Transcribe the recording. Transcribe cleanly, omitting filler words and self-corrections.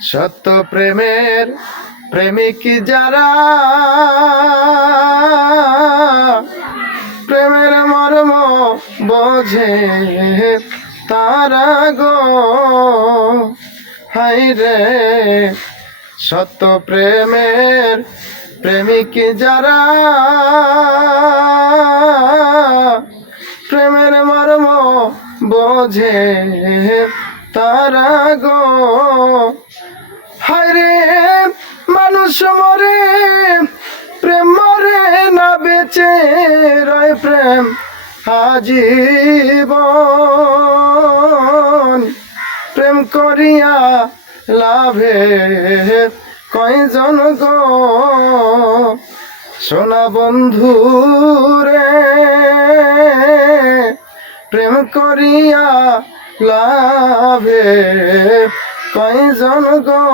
সত্য প্রেমের প্রেমিক যারা, প্রেমের মর্ম বোঝে তারা গো, হাই রে সত্য প্রেমের প্রেমিক যারা, প্রেমের মর্ম বোঝে তারা গো, হায় রে মানুষ মরে প্রেম মরে না, বেঁচে রয় প্রেম আজীবন। প্রেম করিয়া লাভে কয়জন গো, সোনা বন্ধু রে প্রেম করিয়া লাভে কয়জন গো।